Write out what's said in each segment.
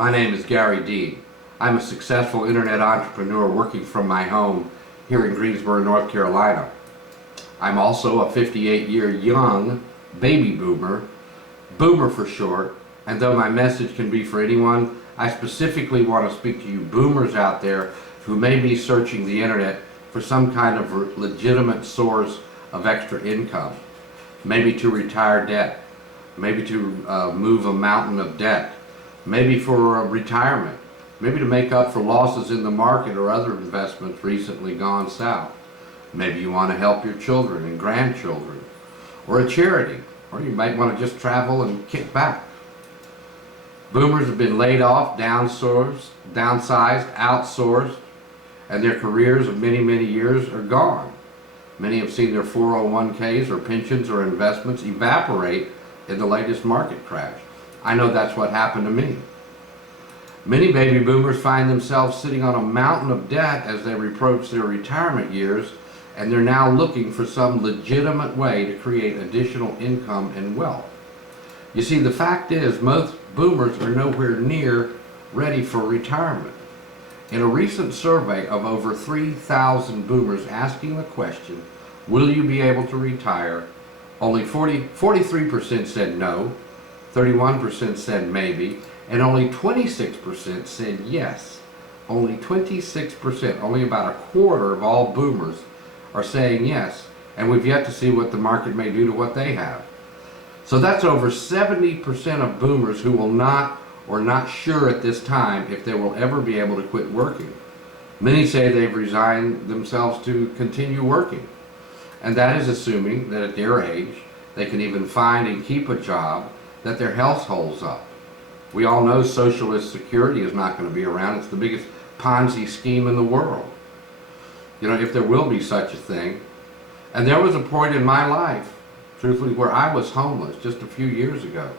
My name is Gary Dean. I'm a successful internet entrepreneur working from my home here in Greensboro, North Carolina. I'm also a 58-year young baby boomer, boomer for short, and though my message can be for anyone, I specifically want to speak to you boomers out there who may be searching the internet for some kind of legitimate source of extra income. Maybe to retire debt, maybe to move a mountain of debt, maybe for retirement, maybe to make up for losses in the market or other investments recently gone south. Maybe you want to help your children and grandchildren, or a charity, or you might want to just travel and kick back. Boomers have been laid off, downsized, outsourced, and their careers of many, many years are gone. Many have seen their 401ks or pensions or investments evaporate in the latest market crash. I know that's what happened to me. Many baby boomers find themselves sitting on a mountain of debt as they approach their retirement years, and they're now looking for some legitimate way to create additional income and wealth. You see, the fact is, most boomers are nowhere near ready for retirement. In a recent survey of over 3,000 boomers asking the question, will you be able to retire? Only 43% said no, 31% said maybe, and only 26% said yes. Only 26%, only about a quarter of all boomers are saying yes, and we've yet to see what the market may do to what they have. So that's over 70% of boomers who will not or not sure at this time if they will ever be able to quit working. Many say they've resigned themselves to continue working, and that is assuming that at their age they can even find and keep a job that their health holds up. We all know Socialist security is not going to be around. It's the biggest Ponzi scheme in the world. You know, if there will be such a thing. And there was a point in my life, truthfully, where I was homeless just a few years ago.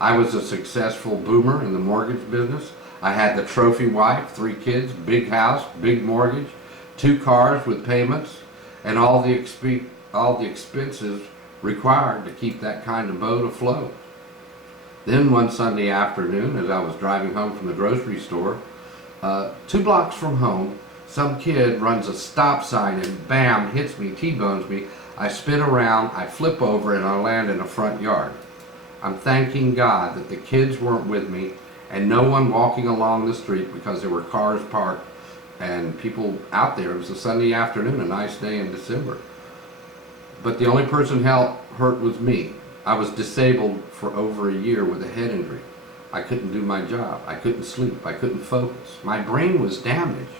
I was a successful boomer in the mortgage business. I had the trophy wife, 3 kids, big house, big mortgage, 2 cars with payments, and all the expenses required to keep that kind of boat afloat. Then one Sunday afternoon, as I was driving home from the grocery store, 2 blocks from home, some kid runs a stop sign and bam, hits me, T-bones me. I spin around, I flip over, and I land in a front yard. I'm thanking God that the kids weren't with me and no one walking along the street because there were cars parked and people out there. It was a Sunday afternoon, a nice day in December. But the only person hurt was me. I was disabled for over a year with a head injury. I couldn't do my job. I couldn't sleep. I couldn't focus. My brain was damaged.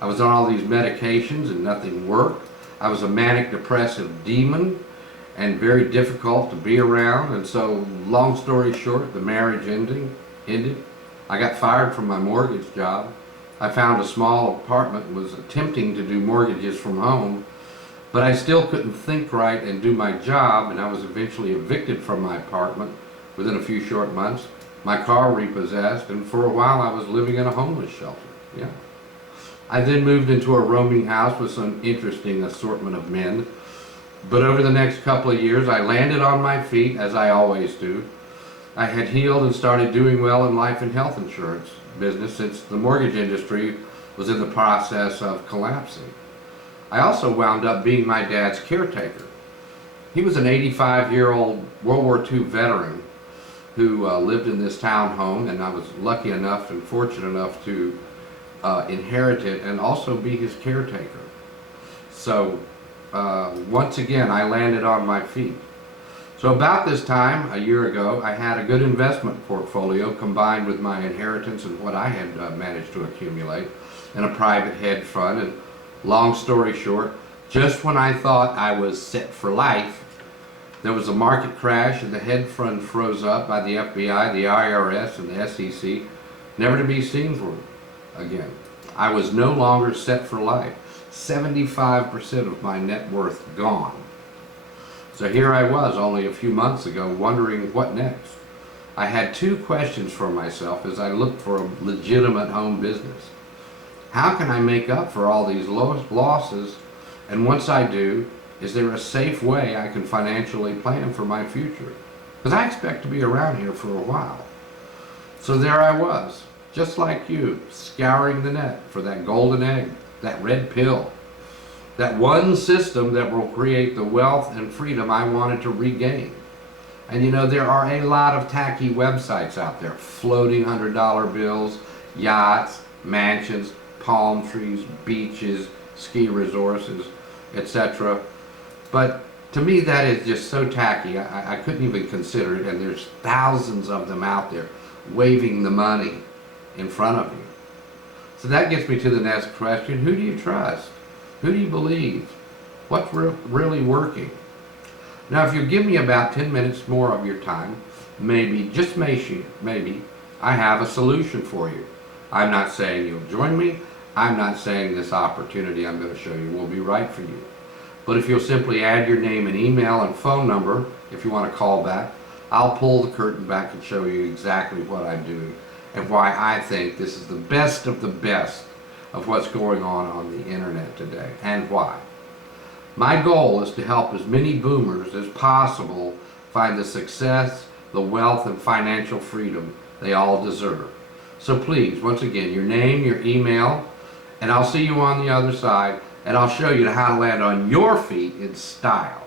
I was on all these medications and nothing worked. I was a manic depressive demon and very difficult to be around. And so, long story short, the marriage ended. I got fired from my mortgage job. I found a small apartment and was attempting to do mortgages from home. But I still couldn't think right and do my job, and I was eventually evicted from my apartment within a few short months. My car repossessed, and for a while I was living in a homeless shelter. Yeah. I then moved into a rooming house with some interesting assortment of men. But over the next couple of years, I landed on my feet, as I always do. I had healed and started doing well in life and health insurance business since the mortgage industry was in the process of collapsing. I also wound up being my dad's caretaker. He was an 85-year-old World War II veteran who lived in this townhome, and I was lucky enough and fortunate enough to inherit it and also be his caretaker. So once again, I landed on my feet. So about this time, a year ago, I had a good investment portfolio combined with my inheritance and what I had managed to accumulate in a private hedge fund. And long story short, just when I thought I was set for life, there was a market crash and the hedge fund froze up by the FBI, the IRS, and the SEC, never to be seen for again. I was no longer set for life. 75% of my net worth gone. So here I was only a few months ago wondering what next. I had 2 questions for myself as I looked for a legitimate home business. How can I make up for all these losses? And once I do, is there a safe way I can financially plan for my future? Because I expect to be around here for a while. So there I was, just like you, scouring the net for that golden egg, that red pill, that one system that will create the wealth and freedom I wanted to regain. And you know, there are a lot of tacky websites out there, floating $100 bills, yachts, mansions, palm trees, beaches, ski resorts, etc. But to me, that is just so tacky, I couldn't even consider it, and there's thousands of them out there waving the money in front of you. So that gets me to the next question. Who do you trust? Who do you believe? What's really working? Now, if you give me about 10 minutes more of your time, maybe, just maybe, I have a solution for you. I'm not saying you'll join me. I'm not saying this opportunity I'm going to show you will be right for you. But if you'll simply add your name and email and phone number, if you want to call back, I'll pull the curtain back and show you exactly what I'm doing and why I think this is the best of what's going on the internet today, and why. My goal is to help as many boomers as possible find the success, the wealth, and financial freedom they all deserve. So please, once again, your name, your email, and I'll see you on the other side, and I'll show you how to land on your feet in style.